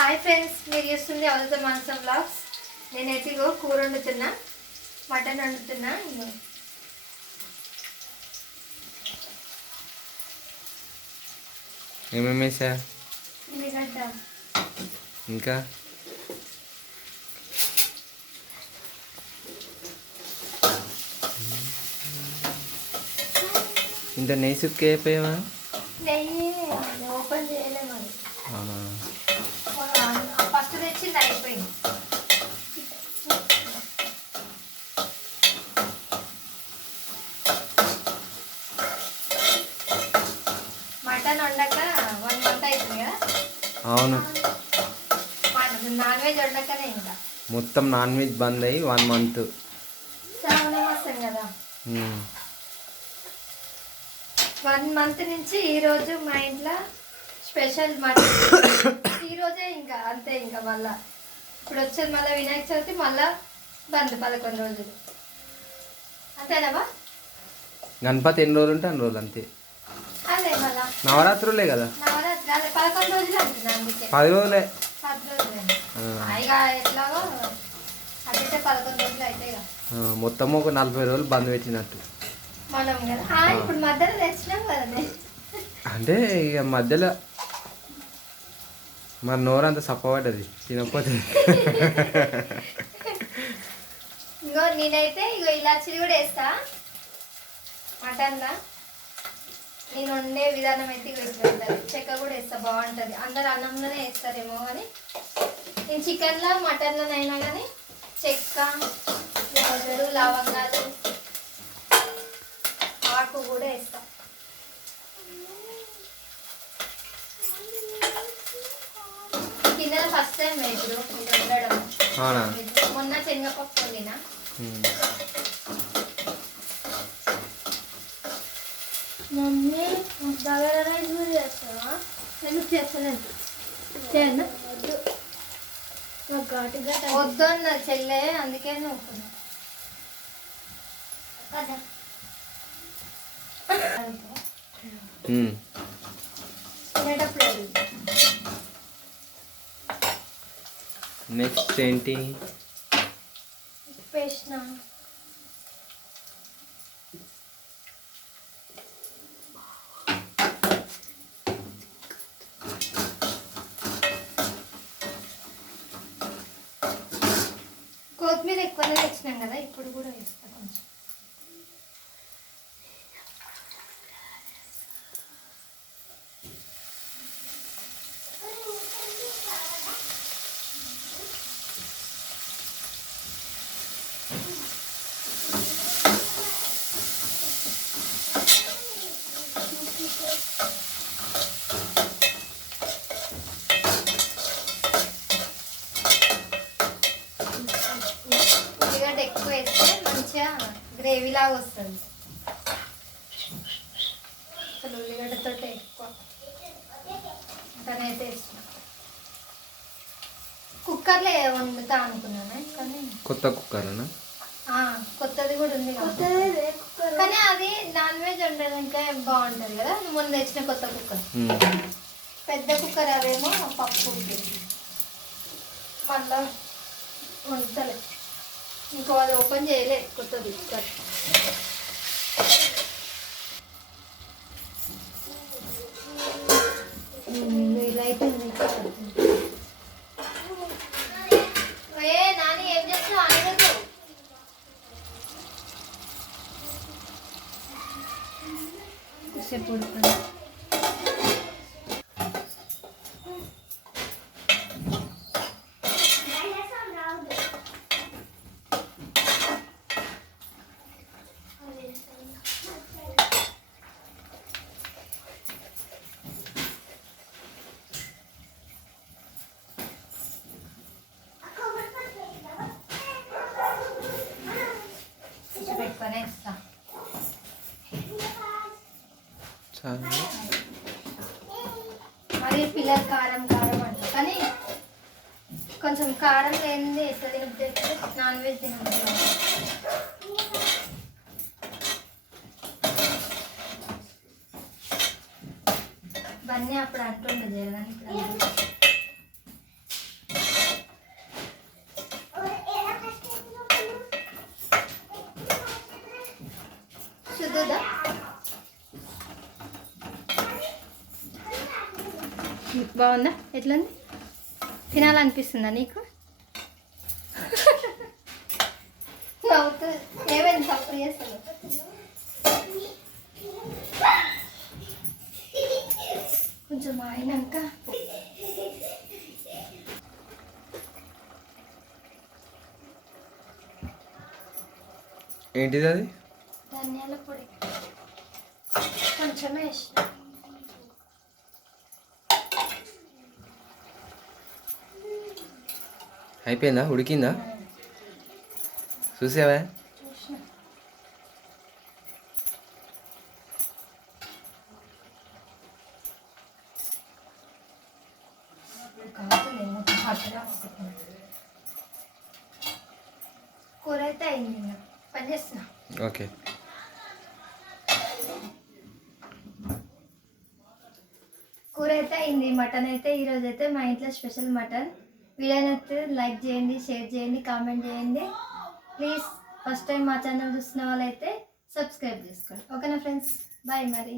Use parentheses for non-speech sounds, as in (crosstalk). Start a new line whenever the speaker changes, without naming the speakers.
Hi friends మీరు చూస్తుంది అవసర మాంసం బ్లాగ్స్ నేనైతే ఇగో కూర వండుతున్నా మటన్ వండుతున్నా ఇగో.
ఏమేమి వేసా
ఉల్లిగడ్డ.
ఇంకా? ఇంత నెయ్యి సుక్కి అయిపోయావా
నెయ్యి ఓపెన్ చేయలేము
అవునా?
తెచ్చింది అయిపోయింది మటన్ వండక వన్ మంత్ అవుతుంది కదా?
అవును.
నాన్ వెజ్ వండకనే ఇంకా.
మొత్తం నాన్ వెజ్ బంద్ అయ్యి వన్ మంత్.
శ్రావణం వస్తాం కదా? వన్ మంత్ నుంచి ఈ రోజు మా ఇంట్లో స్పెషల్ మటన్. (coughs) రోజే ఇంకా అంతే ఇంకా మళ్ళా. ఇప్పుడు వచ్చేది మళ్ళీ వినాయక చవితి మళ్ళా బంద్ పదకొండు రోజులు. అంతేనావా
గణపతి ఎన్ని రోజులు ఉంటే అన్ని రోజులు అంతే.
అదే మళ్ళా.
నవరాత్రులే కదా.
నవరాత్రి అదే పదకొండు రోజులు అంటున్నా అందుకే.
పది రోజులే.
పది రోజులే.
ఆ.
ఇక ఎట్లాగో అదైతే పదకొండు రోజులు అయితే
మొత్తం ఒక నలభై రోజులు బంద్ పెట్టినట్టు.
మనం కదా. ఆ, ఇప్పుడు మధ్యలో తెచ్చినాం కదా.
అంటే ఇక మధ్యలో మరి నోరంతా సప్పబడ్డది తినకపోతే.
ఇంకో నేనైతే ఇగో ఇలాచీలు కూడా వేస్తా. మటన్లా. నేను వండే విధానం అయితే ఇగో ఇప్పుడు చెక్క కూడా వేస్తా బాగుంటుంది. అందరు అన్నంలోనే వేస్తారేమో కానీ నేను చికెన్లో మటన్లోనైనా కానీ చెక్క లవంగాలు ఆకు కూడా వేస్తాను కింద ఫస్ట్ టైం వేసుడు ఇది
అవునా?
మొన్న శనగపప్పు వండినా. మమ్మీ బగారా రైస్ కూడా చేస్తావా? చేస్తలేదు? చేయను? వద్దు. అన్న చెల్లె అందుకే నవ్వుకున్నా
ఉమ్. నెక్స్ట్ ఏంటి
కొత్తిమీర ఎక్కువనే తెచ్చినాం కదా ఇప్పుడు కూడా వేస్తా కొంచెం ఉల్లిగడ్డ ఎక్కువ వేస్తే మంచిగా గ్రేవీ లాగా వస్తుంది. అసలు ఉల్లిగడ్డతో ఎక్కువ. తనైతే ఇష్టం కుక్కర్లో వండుతా అనుకున్నాను? కానీ
కొత్త కుక్కర్నా?
ఆ, కొత్తది కూడా ఉంది. కానీ అది నాన్ వెజ్ వండడానికే బాగుంటుంది కదా? మొన్న తెచ్చిన కొత్త కుక్కర్. పెద్ద కుక్కర్ అవేమో పప్పు మళ్ళా వంటలే ఇంకో అది ఓపెన్ చేయలే కొత్తది కుక్కర్ ఇలా అయిపోయింది ఏ
చాలా
మరి పిల్లలు కారం కారం అంటారు కానీ కొంచెం కారం లేనిది ఎట్లా తింటే నాన్ వెజ్ తినదు బన్నీ అప్పుడు అంటుండే జరగని ఇప్పుడు అంటుంది. బాగుందా? ఎట్లుంది? తినాలనిపిస్తుందా నీకు? ఏమైంది? తప్పు చేస్తాను కొంచెం అయినాక
ఏంటిది అది?
ధనియాల పొడి. కొంచెం వేసి
అయిపోయిందా? ఉడికిందా? చూసావా?
చూసిన కూర అయితే అయింది పని చేస్తున్నా.
ఓకే.
కూర అయితే అయింది మటన్ అయితే ఈరోజు అయితే మా ఇంట్లో స్పెషల్ మటన్. వీలైనైతే లైక్ చేయండి షేర్ చేయండి కామెంట్ చేయండి. ప్లీజ్ ఫస్ట్ టైం మా ఛానల్ చూసిన వాళ్ళైతే సబ్స్క్రైబ్ చేసుకోండి. ఓకేనా ఫ్రెండ్స్? బాయ్ మరి.